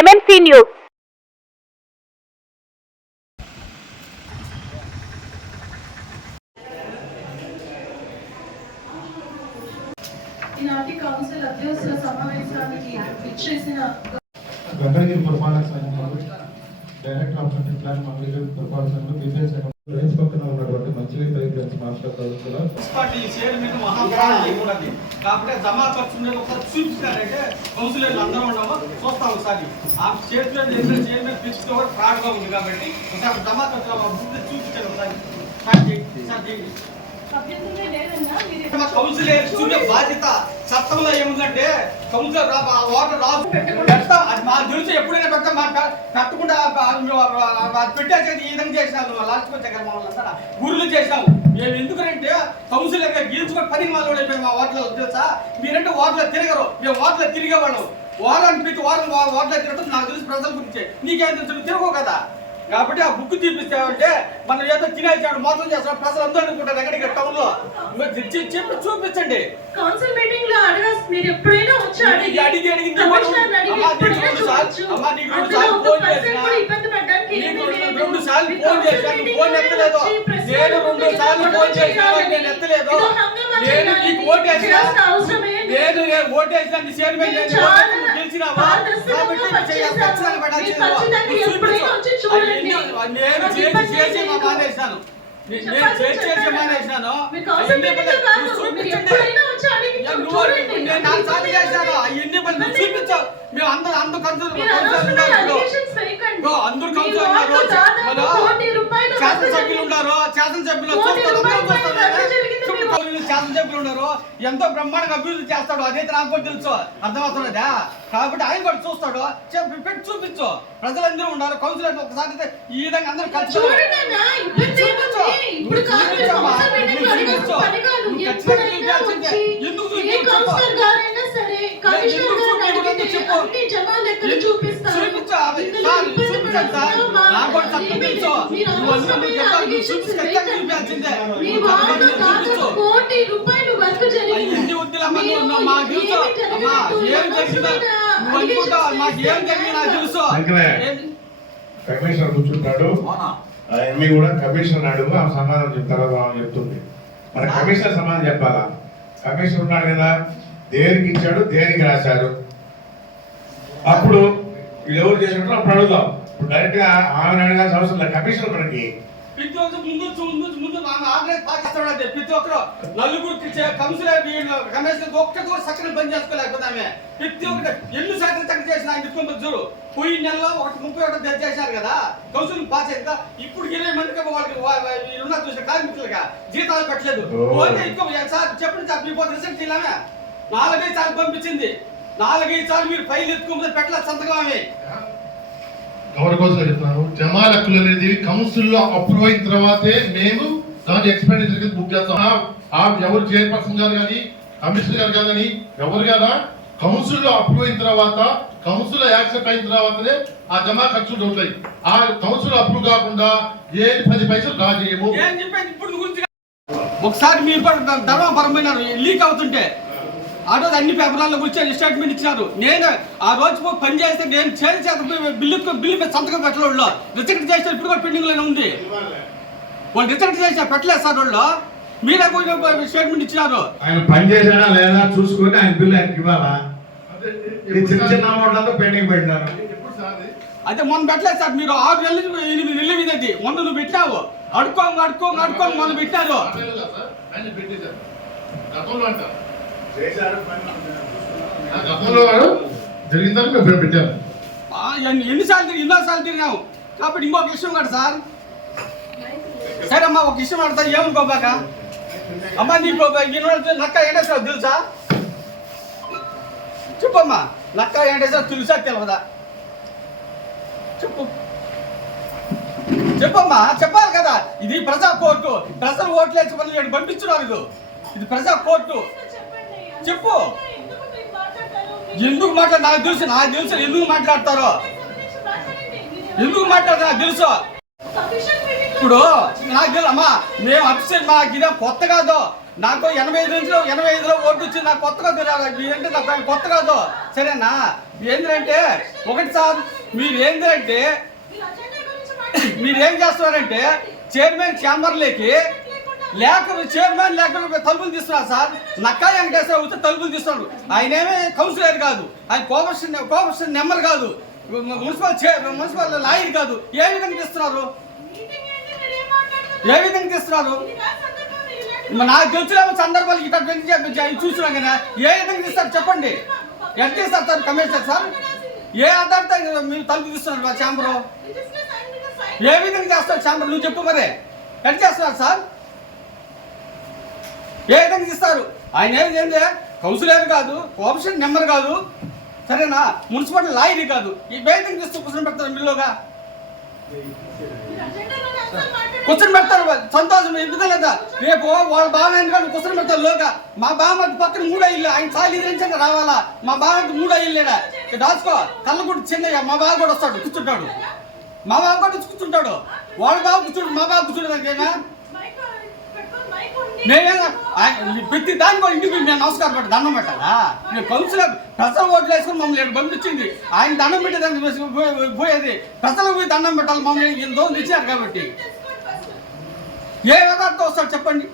MNC news. ఈనాటి council అధ్యక్షుల సమావేశానికి విచ్చేసిన గంగగిరి పురపాలక సంఘం డైరెక్టర్ ఆఫ్ ప్లాన్ మంగళగిరి పురపాలక సంఘం డిఫెన్స్ రేంజ్ పక్కన ఉన్నటువంటి మంచినీటి పైప్ లైన్స్ మాట్లాడుతున్నారు. మున్సిపాలిటీ చైర్మన్ మహాప్రాణాలు ఉన్నది కాబట్టి జమా ఖర్చు మీద ఒకసారి చూపించారంటే కౌన్సిలర్లు అందరూ ఉన్నాము చూస్తాం ఒకసారి ఆ చైర్మన్ పిచ్చుతో కూడా ఫ్రాడ్ గా ఉంది కాబట్టి ఒకసారి జమా ఖర్చు చూపించారు ఒకసారి కౌన్సిలర్ చూసే బాధ్యత చట్టంలో ఏముందంటే కౌన్సిలర్ వాటర్ రాదు అది మాకు తెలుసు ఎప్పుడైనా పెడతాం పెట్టకుండా పెట్టేసేది ఈ విధంగా చేసినారు లాస్ట్ వచ్చాక మమ్మల్ని గురులు చేసినాము మేము ఎందుకంటే కౌన్సిలర్ గా గీల్చుకొని పని వాళ్ళు అయిపోయాం మా వార్డులో తెలుసా మీరంటే వార్డులో తిరగరు మేము వార్డులో తిరిగేవాళ్ళం వారాన్ని పెట్టి వార్డులో తిరగడం నాకు తెలుసు ప్రజల గురించి నీకేం తెలుసు తిరగవు కదా కాబట్టి ఆ బుక్ తీపిస్తామంటే మనం ఏదో తినేసాడు మోసం చేస్తాడు ప్రజలు అందరూ అనుకుంటారు ఎక్కడికి టౌన్ లో చెప్పి చూపించండి కౌన్సిల్ మీటింగ్ లో మీరు ఎప్పుడైనా వచ్చి అడిగి రెండు సార్లు ఫోన్ చేశాను ఫోన్ ఎత్తలేదు నేను 2 సార్లు ఫోన్ చేశాను నేను ఎత్తలేదు నేను నీకు ఓటేసినా నేను ఓటేసినా నీ చైర్మన్ గెలిచినావా కాబట్టి నేను చేసి మానేశాను చూపించావు మేము అందరూ శాసనసభ్యులు ఉన్నారు శాసనసభ్యులు ఉన్నారు ఎంతో బ్రహ్మాండంగా అభివృద్ధి చేస్తాడు అదైతే నాకు కూడా తెలుసు అర్థమవుతున్నదా కాబట్టి ఆయన కూడా చూస్తాడు పెట్టి చూపించు ప్రజలందరూ ఉన్నారు కౌన్సిలర్ ఒకసారి ఈ విధంగా అందరూ కలిసి కమిషనర్ కూర్చుంటాడు ఎమ్మె కూడా కమిషనర్ అడుగు ఆ సమాధానం చెప్తారా చెప్తుంది మన కమిషనర్ సమాధానం చెప్పాలా కమిషనర్ ఉన్నాడు కదా దేనికి ఇచ్చాడు దేనికి రాశాడు అప్పుడు వీళ్ళు ఎవరు చేసినట్టు అప్పుడు అడుగుదాం ఇప్పుడు డైరెక్ట్ గా ఆమె అడగాల్సిన అవసరం లేదు కమిషనర్ మనకి ప్రతి ఒక్కరు ఆర్డర్ పాకిస్తాడు ప్రతి ఒక్కరు నలుగురికి కౌన్సిలర్ కమిషనర్ ఒక్కటి కూడా సక్కని పని చేసుకోలేకపోతే ప్రతి ఒక్కటి ఎన్ని శాతం చక్క చేసిన ఆయన ఇచ్చుకుంటారు చూడు పోయి నెలలో 31 చేశారు కదా కౌన్సిల్ పాస్ అయిందా ఇప్పుడు 20 మందికి వాళ్ళకి ఉన్న చూసిన కార్మికులుగా జీతాలు పెట్టలేదు పోతే ఇంకో చెప్పండి మీ పోతే రిజల్ట్ ఇలానే 4-5 సార్లు పంపించింది 4-5 సార్లు మీరు ఫైల్ ఎత్తుకుంటే పెట్టలేదు సంతకం ఆమె ఎవరి కోసం చెప్తున్నాను జమా లెక్కలు అనేది కౌన్సిల్ లో అప్రూవ్ అయిన తర్వాతే మేము దాని ఎక్స్పెండిచర్ కింద బుక్ చేస్తాం ఎవరు చైర్పర్సన్ గారు కానీ కమిషనర్ గారు కానీ ఎవరు కదా కౌన్సిల్ లో అప్రూవ్ అయిన తర్వాత కౌన్సిల్ యాక్సెప్ట్ అయిన తర్వాతనే ఆ జమా ఖర్చులు ఉంటాయి ఆ కౌన్సిల్ అప్రూవ్ కాకుండా ఏది 10 పైసలు డ్రా చేయము ఒకసారి మీరు ధర్మపరమైన లీక్ అవుతుంటే ఆ రోజు అన్ని పేపర్లలో కూర్చొని స్టేట్మెంట్ ఇచ్చినారు నేను ఆ రోజు పని చేస్తే నేను చేసి బిల్లు మీద సంతకం పెట్టలేదు రిజెక్ట్ చేసిన ఇప్పుడు కూడా పెండింగ్ లోనే ఉంది వాళ్ళు రిజెక్ట్ చేసిన పెట్టలేదు సార్ వాళ్ళు మీరే స్టేట్మెంట్ ఇచ్చినారు ఆయన పని చేశాడా లేదా చూసుకొని ఆయన బిల్లు ఆయనకి ఇవ్వాలా చిన్న అమౌంట్ పెండింగ్ పెట్టినారు అదే మొన్న పెట్టలేదు సార్ మీరు 6 నెలలు 8 నెలల మీద అది మొన్న నువ్వు పెట్టావు అడుక్కోండి మొన్న పెట్టారు ఎన్నోసార్లు తిరిగావు కాబట్టి ఇంకొక విషయం కదా సార్ సరే అమ్మా ఒక విషయం అడతా ఏమనుకోబాక అమ్మా నీకు నక్క ఏంటేసావు తెలుసా చెప్పమ్మా నక్క ఏంటేసావు తెలుసా తెలియదా చెప్పమ్మా చెప్పాలి కదా ఇది ప్రజా కోర్టు ప్రజలు ఓట్లేసి పనులు పంపించున్నారు ఇది ప్రజా కోర్టు చెప్పు ఎందుకు మాట్లాడు నాకు తెలుసు ఎందుకు మాట్లాడతారో నాకు తెలుసు ఇప్పుడు నాకు తెలుసు అమ్మా మేము అప్సెట్ మాకు ఇదే కొత్త కాదు నాకు 85 నుంచి 85లో ఓటు వచ్చింది నాకు కొత్త కాదు అంటే నాకు కొత్త కాదు సరేనా ఏంటంటే ఒకటి సార్, మీరు ఏంటంటే మీరు అజెండా గురించి మాట్లాడండి. మీరు ఏం చేస్తున్నారంటే చైర్మన్ ఛాంబర్లోకి చైర్మన్ లేకుండా తలుపులు తీస్తున్నారు సార్. నక్కా వెంకటేశ్వర వచ్చి తలుపులు తీస్తున్నాడు. ఆయన ఏమీ కౌన్సిలర్ కాదు, ఆయన కోఆపరేషన్ నెంబర్ కాదు, మున్సిపల్ లాయర్ కాదు. ఏ విధంగా తీస్తున్నారు? మీటింగ్ ఏంటి? మీరు ఏం మాట్లాడుతున్నారు? ఏ విధంగా తీస్తున్నారు? ఇది నా సందర్భం, మీరు ఇలాంటి నాకు తెలిసిన సందర్భాలు ఇక్కడ చూస్తున్నాం కదా, ఏ విధంగా తీస్తారు చెప్పండి. ఎంత తీస్తారు సార్ కమిషనర్ సార్? ఏ ఆధారిత మీరు తలుపు తీస్తున్నారు మా ఛాంబరు? రిజిస్టర్ సైన్ మీద సైన్. ఏ విధంగా చేస్తారు ఛాంబర్? నువ్వు చెప్పు మరి, ఎంత చేస్తున్నారు సార్? ఏ విధంగా తీస్తారు? ఆయన ఏంటంటే కౌన్సిలర్ కాదు, కోఆపరేషన్ నెంబర్ కాదు, సరేనా, మున్సిపల్ లాయర్ కాదు. ఈ విధంగా తీస్తూ కూర్చొని పెడతారు బిల్లుగా, మీరు అజెండాలోనే అసలు మాట్లాడండి. కూర్చొని పెడతారు. సంతోషం ఎందుకు లేదా? రేపు వాళ్ళ బావ ఎందుకంటే కూర్చొని పెడతారు లోగా. మా బావ పక్కన 3 ఇల్లు, ఆయన సాలి ఎదిరించండి రావాలా. మా బావకి 3 ఇల్లేడా దాచుకో, కళ్ళు కూడా చిన్నయ్య. మా బావ కూడా వస్తాడు, కూర్చుంటాడు. మా బావ కూడా కూర్చుంటాడు. వాళ్ళ బావ కూర్చుంటాడు, మా బావ కూర్చుంటాడు. మైక్ పెట్టుకొని మైక్ ఉంది. నేనేనా ప్రతి దానికి ఇంటికి నేను నమస్కారం పెట్టి దండం పెట్టాలా? నేను కౌన్సిలర్ ప్రజలు ఓట్లు వేసుకుని మమ్మల్ని పంపించింది. ఆయన దండం పెట్టేదానికి పోయేది, ప్రజలకు పోయి దండం పెట్టాలి. మమ్మల్ని ఎంతో తెచ్చారు కాబట్టి తెలుసుకోండి ఫస్ట్. ఏ విధార్థం వస్తాడు చెప్పండి.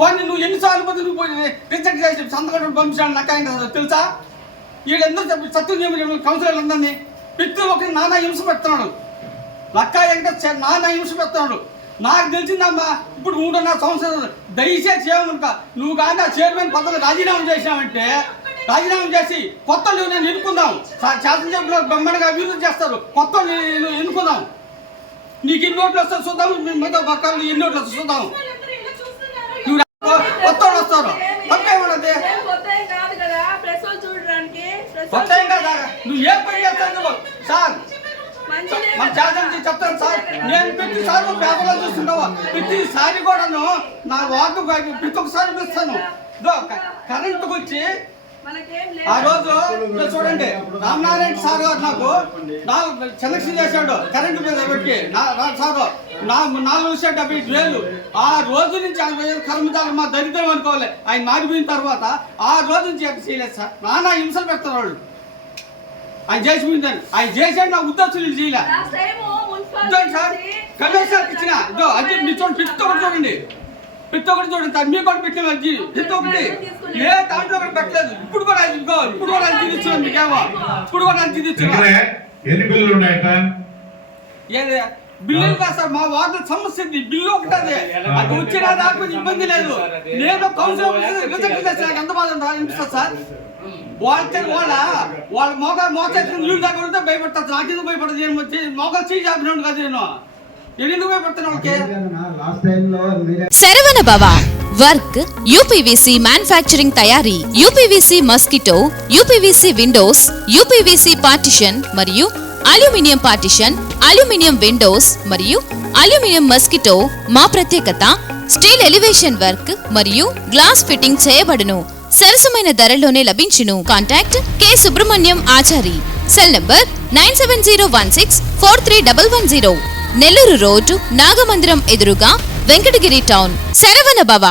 పోనీ నువ్వు ఎన్నిసార్లు పోతే నువ్వు పోయి రిజెక్ట్ చేసి సంతకం పంపించాను నాకు తెలుసా? వీళ్ళందరూ చెప్పి సత్యం కౌన్సిలర్లు అందరినీ ప్రతి ఒక్కరి నానా హింస పెడుతున్నాడు. లక్కా వెంకట నానా హింస పెడుతున్నాడు. నాకు తెలిసిందమ్మా, ఇప్పుడు 3.5 సంవత్సరాలు దయచేసి ఏమనుక నువ్వు కానీ ఆ చైర్మన్ పదవి రాజీనామా చేసావంటే, రాజీనామా చేసి కొత్త నేను ఎన్నుకుందాం. శాసనసభ్యులు బ్రహ్మాండంగా అభివృద్ధి చేస్తారు. కొత్త ఎన్నుకుందాం. నీకు ఎన్ని ఓట్లు వస్తాయి చూద్దాం, మిగతా పక్కన ఎన్ని ఓట్లు వస్తాయి చూద్దాం. వాళ్ళందరూ ఇలా చూస్తున్నారు. నువ్వు కొత్త వాళ్ళు వస్తారు, తప్పేమన్నది కొత్త ఏం కదా. నువ్వు ఏం పని చేస్తావు నువ్వు సార్? మన శాసనసభ చెప్తాను సార్, నేను ప్రతిసారి పేపర్లో చూస్తున్నావు. ప్రతిసారి కూడాను నా వార్డు ప్రతి ఒక్కసారి పిలుస్తాను. కరెంటుకు వచ్చి ఆ రోజు చూడండి, రామనారాయణ సార్ గారు నాకు సెలక్షన్ చేశాడు కరెంటు మీద పెట్టి. సార్ 4,75,000. ఆ రోజు నుంచి 50,000 కర్మచారులు మా దరిద్రం అనుకోవాలి. ఆయన మారిపోయిన తర్వాత ఆ రోజు నుంచి ఎక్కడ చేయలేదు సార్. నానా హింసలు పెడతారు వాళ్ళు. ఆయన చేసిపోయిందని ఆయన చేసాడు, నా ఉద్దేశం చేయలే సార్. కమిషనర్కి ఇచ్చిన ఇదో అది మీ చూడండి, ప్రతి ఒక్కటి చూడండి, మీ కూడా పెట్టిన ప్రతి ఒక్కటి ఏ దాంట్లో కూడా పెట్టలేదు. ఇప్పుడు కూడా అది ఇచ్చాను మీకేమో, ఇప్పుడు కూడా అది ఇచ్చాను. ఎన్ని బిల్లులు ఉన్నాయట? ఏది బిల్లులు కాదు సార్, మా వార్డు సమస్య బిల్లు ఒకటి. అది వచ్చినా దాకా ఇబ్బంది లేదు. నేను కౌన్సిలర్ రిజెక్ట్ చేసి నాకు ఎంత బాధ అనిపిస్తుంది సార్. వాళ్ళ మోచేసిన నీళ్ళు దగ్గర ఉంటే భయపడతారు. నాకెందుకు భయపడదు? మోకాలు చేయి చేపినాడు కదా నేను ఎందుకు భయపడతాను వాళ్ళకి? శరవణ భవ వర్క్ యూపీవీసీ మ్యానుఫ్యాక్చరింగ్ తయారీ, UPVC mosquito, UPVC Windows, UPVC partition మరియు అల్యూమినియం పార్టిషన్, అల్యూమినియం విండోస్ మరియు అల్యూమినియం మస్కిటో. మా ప్రత్యేకత స్టీల్ ఎలివేషన్ వర్క్ మరియు గ్లాస్ ఫిట్టింగ్ చేయబడును. సరసమైన ధరలోనే లభించును. Contact K Subrahmanyam Achari. Cell number 9706431110. Nellore road Nagamandiram ఎదురుగా వెంకటగిరి టౌన్. శరవణ భవ.